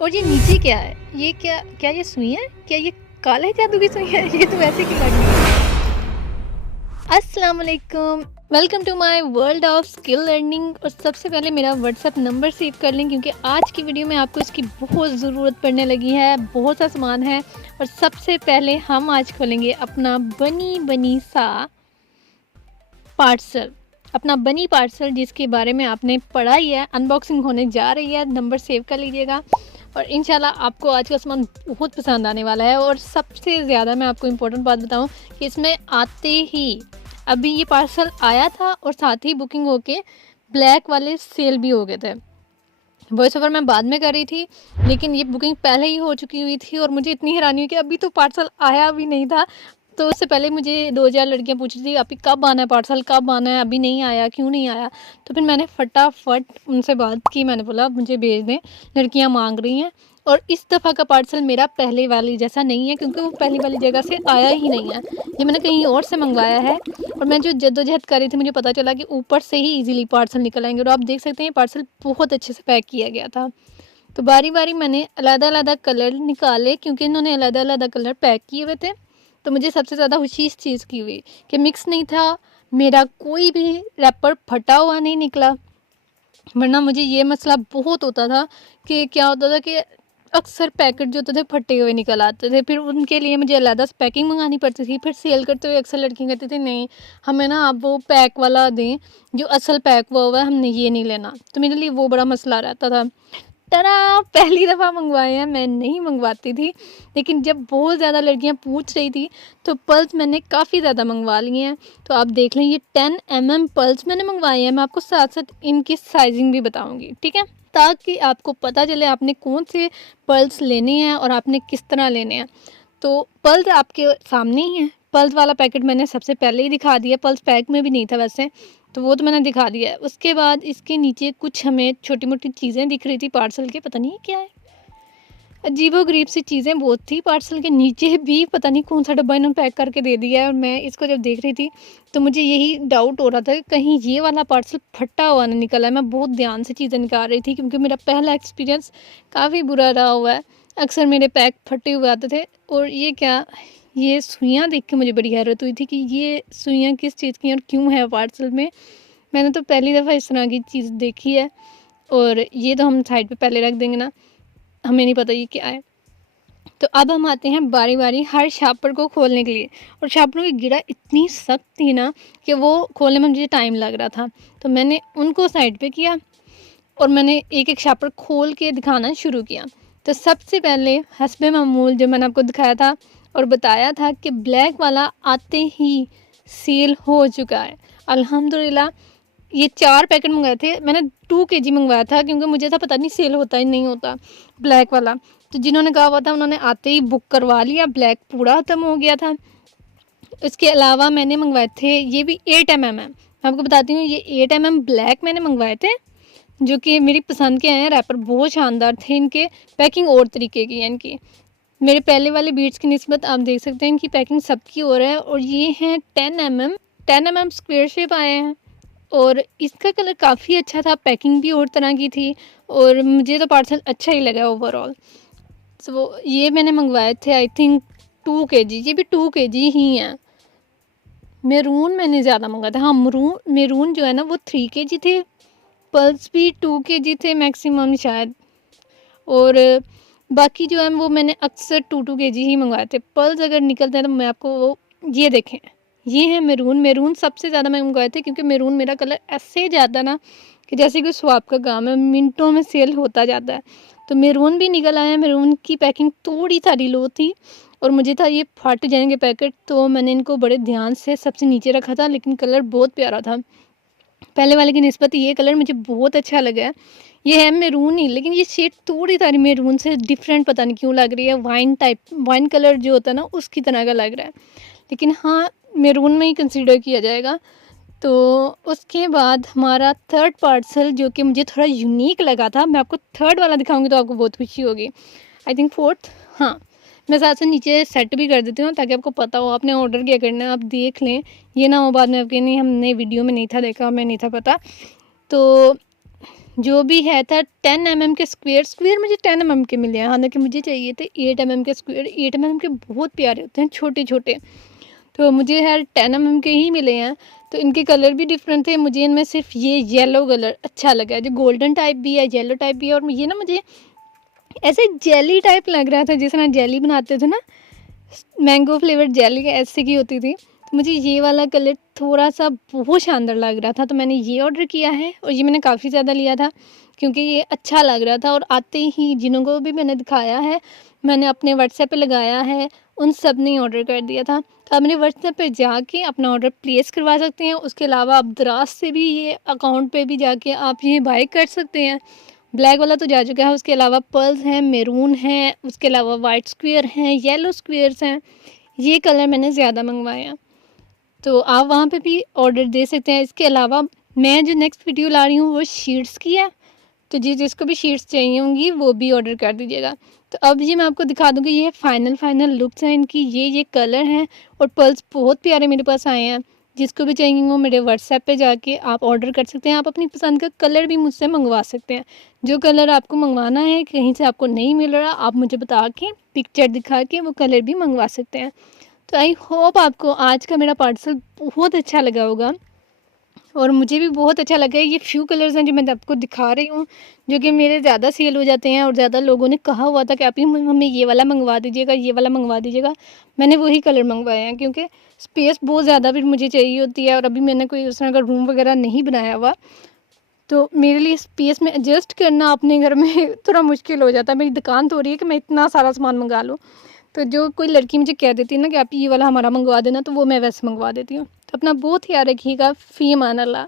और ये नीचे क्या है? ये क्या क्या ये सुई है? क्या ये काले जादू की सुई है? ये तो वैसे की लग रही है। अस्सलाम वालेकुम, welcome to my world of skill learning. और सबसे पहले मेरा व्हाट्सअप नंबर सेव कर लें क्योंकि आज की वीडियो में आपको इसकी बहुत ज़रूरत पड़ने लगी है। बहुत सा सामान है और सबसे पहले हम आज खोलेंगे अपना बनी सा पार्सल, अपना बनी पार्सल जिसके बारे में आपने पढ़ा ही है। अनबॉक्सिंग होने जा रही है, नंबर सेव कर लीजिएगा और इंशाल्लाह आपको आज का सामान बहुत पसंद आने वाला है। और सबसे ज़्यादा मैं आपको इम्पोर्टेंट बात बताऊं कि इसमें आते ही अभी ये पार्सल आया था और साथ ही बुकिंग होके ब्लैक वाले सेल भी हो गए थे। वॉइस ओवर मैं बाद में कर रही थी लेकिन ये बुकिंग पहले ही हो चुकी हुई थी और मुझे इतनी हैरानी हुई कि अभी तो पार्सल आया भी नहीं था। तो उससे पहले मुझे 2,000 लड़कियां पूछ रही थी अभी कब आना है पार्सल, कब आना है, अभी नहीं आया, क्यों नहीं आया। तो फिर मैंने फटाफट उनसे बात की, मैंने बोला मुझे भेज दें, लड़कियां मांग रही हैं। और इस दफ़ा का पार्सल मेरा पहले वाली जैसा नहीं है क्योंकि वो पहली वाली जगह से आया ही नहीं है, ये मैंने कहीं और से मंगवाया है। और मैं जो जद्दोजहद कर रही थी मुझे पता चला कि ऊपर से ही इजीली पार्सल निकल आएंगे। और आप देख सकते हैं पार्सल बहुत अच्छे से पैक किया गया था। तो बारी बारी मैंने अलग-अलग कलर निकाले क्योंकि इन्होंने अलग-अलग कलर पैक किए हुए थे। तो मुझे सबसे ज़्यादा खुशी इस चीज़ की हुई कि मिक्स नहीं था, मेरा कोई भी रैपर फटा हुआ नहीं निकला। वरना मुझे ये मसला बहुत होता था कि क्या होता था कि अक्सर पैकेट जो होते थे फटे हुए निकल आते थे, फिर उनके लिए मुझे अलग से पैकिंग मंगानी पड़ती थी। फिर सेल करते हुए अक्सर लड़कियाँ कहती थी नहीं हमें ना आप वो पैक वाला दें जो असल पैक हुआ है, हमने ये नहीं लेना। तो मेरे लिए वो बड़ा मसला रहता था। टरा पहली दफ़ा मंगवाए हैं, मैं नहीं मंगवाती थी लेकिन जब बहुत ज़्यादा लड़कियां पूछ रही थी तो पल्स मैंने काफ़ी ज़्यादा मंगवा लिए हैं। तो आप देख लें ये 10 mm पल्स मैंने मंगवाए हैं। मैं आपको साथ साथ इनकी साइजिंग भी बताऊंगी, ठीक है, ताकि आपको पता चले आपने कौन से पल्स लेने हैं और आपने किस तरह लेने हैं। तो पल्स आपके सामने ही है, पल्स वाला पैकेट मैंने सबसे पहले ही दिखा दिया, पल्स पैक में भी नहीं था वैसे, तो वो तो मैंने दिखा दिया है। उसके बाद इसके नीचे कुछ हमें छोटी मोटी चीज़ें दिख रही थी पार्सल के, पता नहीं क्या है, अजीबोगरीब सी चीज़ें बहुत थी। पार्सल के नीचे भी पता नहीं कौन सा डब्बा इन्होंने पैक करके दे दिया है। और मैं इसको जब देख रही थी तो मुझे यही डाउट हो रहा था कि कहीं ये वाला पार्सल फटा हुआ ना निकला है। मैं बहुत ध्यान से चीज़ें निकाल रही थी क्योंकि मेरा पहला एक्सपीरियंस काफ़ी बुरा रहा हुआ है, अक्सर मेरे पैक फटे हुए आते थे। और ये क्या, ये सुइयाँ देख के मुझे बड़ी हैरत हुई थी कि ये सुइयाँ किस चीज़ की और क्यों है पार्सल में। मैंने तो पहली दफ़ा इस तरह की चीज़ देखी है। और ये तो हम साइड पे पहले रख देंगे ना, हमें नहीं पता ये क्या है। तो अब हम आते हैं बारी बारी हर शापर को खोलने के लिए। और शापरों की गिरा इतनी सख्त थी ना कि वो खोलने में मुझे टाइम लग रहा था। तो मैंने उनको साइड पे किया और मैंने एक एक शापर खोल के दिखाना शुरू किया। तो सबसे पहले हस्बे मामूल जो मैंने आपको दिखाया था और बताया था कि ब्लैक वाला आते ही सेल हो चुका है अल्हम्दुलिल्लाह। ये 4 पैकेट मंगाए थे मैंने, 2 kg मंगवाया था क्योंकि मुझे था पता नहीं सेल होता ही नहीं होता ब्लैक वाला। तो जिन्होंने कहा हुआ था उन्होंने आते ही बुक करवा लिया, ब्लैक पूरा ख़त्म हो गया था। इसके अलावा मैंने मंगवाए थे, ये भी 8 mm है, मैं आपको बताती हूँ, ये 8 mm ब्लैक मैंने मंगवाए थे जो कि मेरी पसंद के आए हैं। रैपर बहुत शानदार थे इनके, पैकिंग और तरीके की है इनकी। मेरे पहले वाले बीट्स की निस्बत आप देख सकते हैं इनकी पैकिंग सबकी हो रहा है। और ये हैं 10 mm स्क्वेयर शेप आए हैं और इसका कलर काफ़ी अच्छा था, पैकिंग भी और तरह की थी और मुझे तो पार्सल अच्छा ही लगा ओवरऑल। सो ये मैंने मंगवाए थे आई थिंक 2 kg, ये भी 2 kg ही हैं। मेरून मैंने ज़्यादा मंगाया था, हाँ मेरून जो है ना वो 3 kg थे, पल्स भी 2 kg थे मैक्सिमम शायद। और बाकी जो है वो मैंने अक्सर 2 kg ही मंगवाए थे। पल्स अगर निकलते हैं तो मैं आपको वो, ये देखें, ये है मेरून सबसे ज़्यादा मैं मंगवाए थे क्योंकि मेरून मेरा कलर ऐसे जाता ना कि जैसे कोई स्वाप का काम है, मिनटों में सेल होता जाता है। तो मेरून भी निकल आया। मेरून की पैकिंग थोड़ी सारी लो थी और मुझे था ये फट जाएंगे पैकेट, तो मैंने इनको बड़े ध्यान से सबसे नीचे रखा था। लेकिन कलर बहुत प्यारा था, पहले वाले की निस्बत ये कलर मुझे बहुत अच्छा लगा है। ये है मेरून ही लेकिन ये शेड थोड़ी सारी मेरून से डिफरेंट पता नहीं क्यों लग रही है, वाइन टाइप, वाइन कलर जो होता है ना उसकी तरह का लग रहा है, लेकिन हाँ मेरून में ही कंसीडर किया जाएगा। तो उसके बाद हमारा थर्ड पार्सल जो कि मुझे थोड़ा यूनिक लगा था, मैं आपको थर्ड वाला दिखाऊंगी तो आपको बहुत खुशी होगी। आई थिंक फोर्थ, हाँ, मैं साथ से नीचे सेट भी कर देती हूँ ताकि आपको पता हो आपने ऑर्डर क्या करना है, आप देख लें, ये ना हो बाद में आपके नहीं हमने वीडियो में नहीं था देखा, हमें नहीं था पता। तो जो भी है था 10 mm के स्क्वायर मुझे 10 mm के मिले हैं, हालांकि मुझे चाहिए थे 8 mm के स्क्वायर। 8 mm के बहुत प्यारे होते हैं, छोटे छोटे, तो मुझे यार 10 mm के ही मिले हैं। तो इनके कलर भी डिफरेंट थे, मुझे इनमें सिर्फ ये येलो कलर अच्छा लगा है, जो गोल्डन टाइप भी है, येलो टाइप भी है, और ये ना मुझे ऐसे जेली टाइप लग रहा था, जिस तरह जेली बनाते थे ना, मैंगो फ्लेवर्ड जेली ऐसे की होती थी। तो मुझे ये वाला कलर थोड़ा सा बहुत शानदार लग रहा था, तो मैंने ये ऑर्डर किया है, और ये मैंने काफ़ी ज़्यादा लिया था क्योंकि ये अच्छा लग रहा था। और आते ही जिन्हों को भी मैंने दिखाया है, मैंने अपने व्हाट्सएप पे लगाया है, उन सब ने ऑर्डर कर दिया था। तो आप मेरे व्हाट्सएप पे जाके अपना ऑर्डर प्लेस करवा सकते हैं। उसके अलावा आप दराज से भी ये अकाउंट पे भी जाके आप ये बाय कर सकते हैं। ब्लैक वाला तो जा चुका है, उसके अलावा पर्ल्स हैं, मैरून हैं, उसके अलावा वाइट स्क्वायर हैं, येलो स्क्वायर्स हैं, ये कलर मैंने ज़्यादा मंगवाए हैं। तो आप वहाँ पे भी ऑर्डर दे सकते हैं। इसके अलावा मैं जो नेक्स्ट वीडियो ला रही हूँ वो शीट्स की है, तो जिसको भी शीट्स चाहिए होंगी वो भी ऑर्डर कर दीजिएगा। तो अब ये मैं आपको दिखा दूँगी, ये फाइनल लुक्स हैं इनकी, ये कलर हैं, और पर्ल्स बहुत प्यारे मेरे पास आए हैं। जिसको भी चाहिए वो मेरे व्हाट्सएप पे जाके आप ऑर्डर कर सकते हैं। आप अपनी पसंद का कलर भी मुझसे मंगवा सकते हैं। जो कलर आपको मंगवाना है, कहीं से आपको नहीं मिल रहा, आप मुझे बता के पिक्चर दिखा के वो कलर भी मंगवा सकते हैं। तो आई होप आपको आज का मेरा पार्सल बहुत अच्छा लगा होगा, और मुझे भी बहुत अच्छा लगा है। ये फ्यू कलर्स हैं जो मैं आपको दिखा रही हूँ, जो कि मेरे ज़्यादा सेल हो जाते हैं, और ज़्यादा लोगों ने कहा हुआ था कि आप ही हमें ये वाला मंगवा दीजिएगा, ये वाला मंगवा दीजिएगा। मैंने वही कलर मंगवाए हैं, क्योंकि स्पेस बहुत ज़्यादा भी मुझे चाहिए होती है, और अभी मैंने कोई उस तरह का रूम वगैरह नहीं बनाया हुआ, तो मेरे लिए स्पेस में एडजस्ट करना अपने घर में थोड़ा मुश्किल हो जाता है। मेरी दुकान तो हो रही है कि मैं इतना सारा सामान मंगा लूँ, तो जो कोई लड़की मुझे कह देती है ना कि आप ये वाला हमारा मंगवा देना, तो वो मैं वैसे मंगवा देती हूँ। तो अपना बहुत ख्याल रखिएगा। फ़ी अमान अल्लाह।